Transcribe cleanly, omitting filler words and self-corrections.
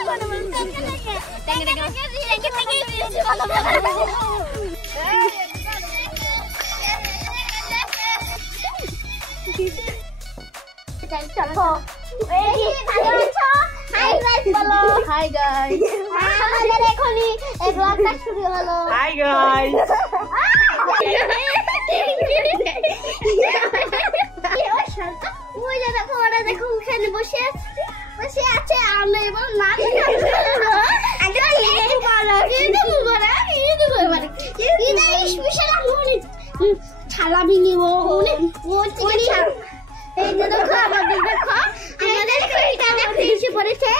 Hi guys. আমাদের এখনি এই ব্লগটা শুরু হলো। Hi guys. ওই যে দেখো ওরা দেখো ওখানে বসে আছে আমরা এবার নাচ ছালা বিনিব এই যে দেখো আমাদের দেখো আমাদের দেখতে এসে পড়েছে